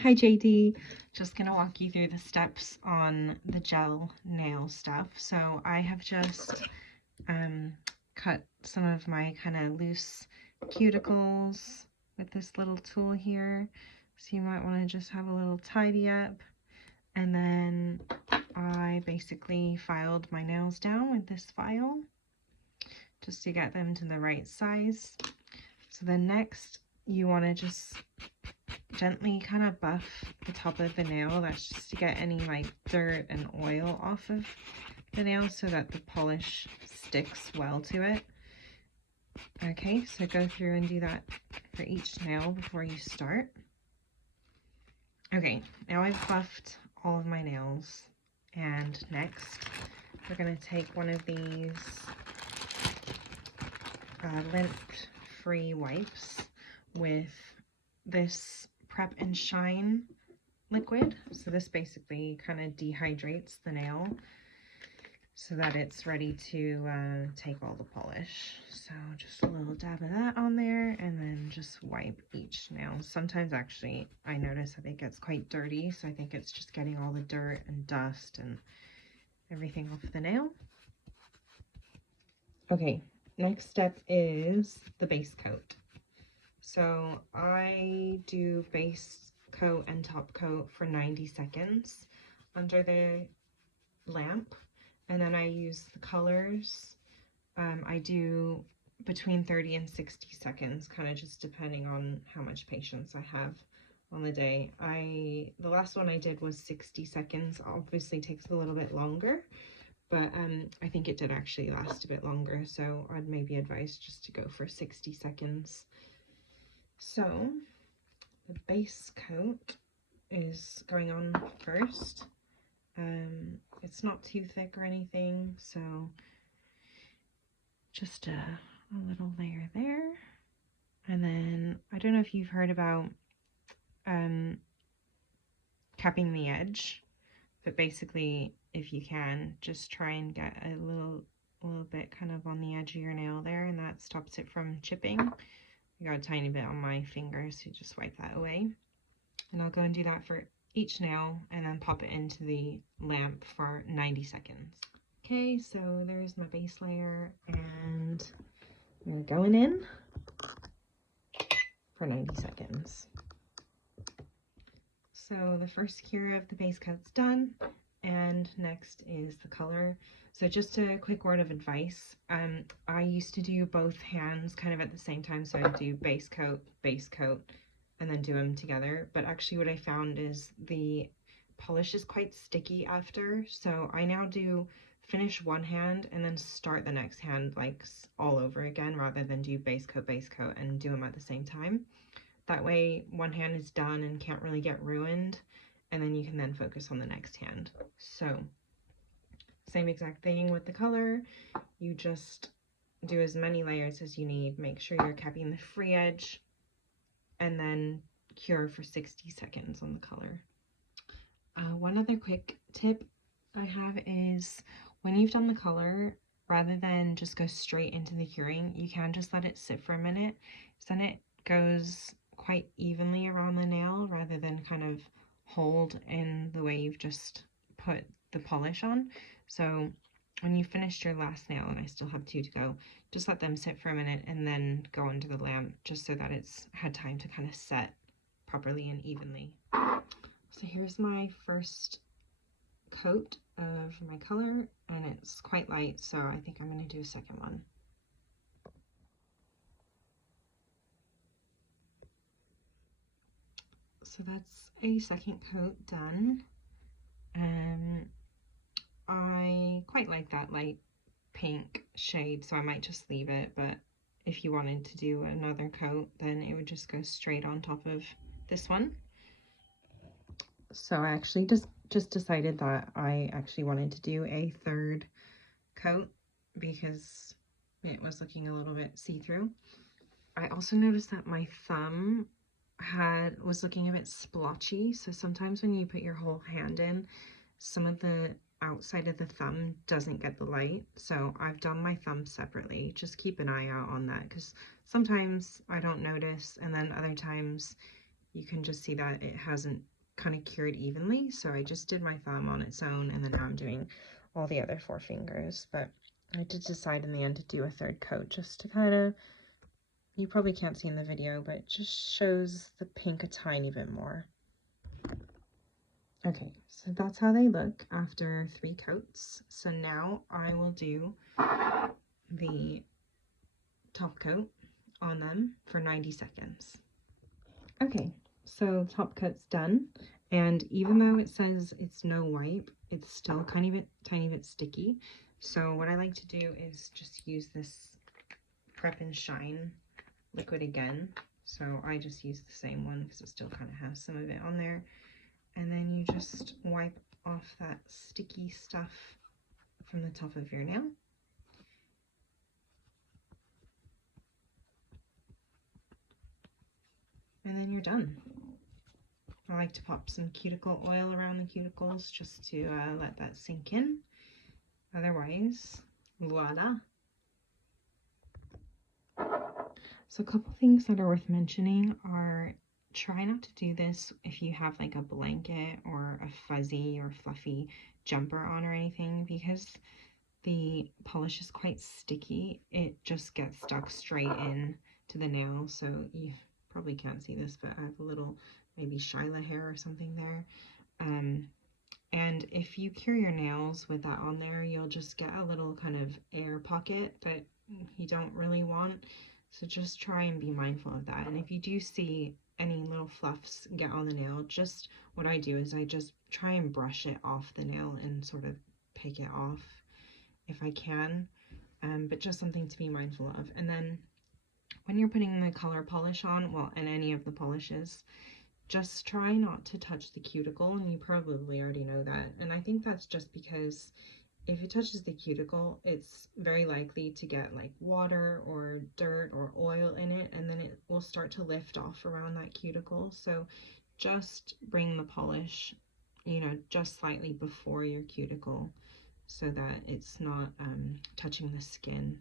Hi JD, just gonna walk you through the steps on the gel nail stuff. So I have just cut some of my kind of loose cuticles with this little tool here. So you might want to just have a little tidy up. And then I basically filed my nails down with this file just to get them to the right size. So then next you want to just gently kind of buff the top of the nail. That's just to get any like dirt and oil off of the nail so that the polish sticks well to it. Okay, so go through and do that for each nail before you start. Okay, now I've buffed all of my nails, and next we're going to take one of these lint-free wipes with this Prep and Shine liquid. So this basically kind of dehydrates the nail so that it's ready to take all the polish. So just a little dab of that on there, and then just wipe each nail. Sometimes actually I notice that it gets quite dirty, so I think it's just getting all the dirt and dust and everything off the nail. Okay, next step is the base coat. So I do base coat and top coat for 90 seconds under the lamp, and then I use the colors. I do between 30 and 60 seconds, kind of just depending on how much patience I have on the day. The last one I did was 60 seconds. Obviously takes a little bit longer, but I think it did actually last a bit longer, so I'd maybe advise just to go for 60 seconds. So the base coat is going on first. It's not too thick or anything, so just a little layer there. And then I don't know if you've heard about capping the edge, but basically if you can, just try and get a little bit kind of on the edge of your nail there, and that stops it from chipping. I got a tiny bit on my finger, so just wipe that away. And I'll go and do that for each nail and then pop it into the lamp for 90 seconds. Okay, so there's my base layer, and we're going in for 90 seconds. So the first cure of the base coat's done, and next is the color. So just a quick word of advice. I used to do both hands kind of at the same time, so I'd do base coat, and then do them together. But actually what I found is the polish is quite sticky after, so I now do finish one hand and then start the next hand like all over again, rather than do base coat, and do them at the same time. That way one hand is done and can't really get ruined, and then you can then focus on the next hand. So same exact thing with the color. You just do as many layers as you need. Make sure you're capping the free edge, and then cure for 60 seconds on the color. One other quick tip I have is when you've done the color, rather than just go straight into the curing, you can just let it sit for a minute. So then it goes quite evenly around the nail rather than kind of hold in the way you've just put the polish on. So when you finished your last nail, and I still have 2 to go, just let them sit for a minute and then go under the lamp, just so that it's had time to kind of set properly and evenly. So here's my first coat of my color, and it's quite light, so I think I'm going to do a second one. So that's a second coat done. I quite like that light pink shade, so I might just leave it, but if you wanted to do another coat, then it would just go straight on top of this one. So I actually just decided that I actually wanted to do a third coat because it was looking a little bit see-through. I also noticed that my thumb was looking a bit splotchy, so sometimes when you put your whole hand in, some of the outside of the thumb doesn't get the light, so I've done my thumb separately. Just keep an eye out on that, because sometimes I don't notice, and then other times you can just see that it hasn't kind of cured evenly. So I just did my thumb on its own, and then now I'm doing all the other 4 fingers. But I did decide in the end to do a 3rd coat just to kind of, you probably can't see in the video, but it just shows the pink a tiny bit more. Okay, so that's how they look after 3 coats. So now I will do the top coat on them for 90 seconds. Okay, so top coat's done, and even though it says it's no wipe, it's still kind of tiny bit sticky. So what I like to do is just use this Prep and Shine liquid again. So I just use the same one because it still kind of has some of it on there. And then you just wipe off that sticky stuff from the top of your nail. And then you're done. I like to pop some cuticle oil around the cuticles just to let that sink in. Otherwise, voila. So a couple things that are worth mentioning are, try not to do this if you have like a blanket or a fuzzy or fluffy jumper on or anything, because the polish is quite sticky. It just gets stuck straight in to the nail. So you probably can't see this, but I have a little maybe Shyla hair or something there. And if you cure your nails with that on there, you'll just get a little kind of air pocket that you don't really want. So just try and be mindful of that. And if you do see any little fluffs get on the nail, just what I do is I just try and brush it off the nail and sort of pick it off if I can. But just something to be mindful of. And then when you're putting the color polish on, well, and any of the polishes, just try not to touch the cuticle, and you probably already know that. And I think that's just because if it touches the cuticle, it's very likely to get like water or dirt or oil in it, and then it will start to lift off around that cuticle. So just bring the polish, you know, just slightly before your cuticle so that it's not touching the skin.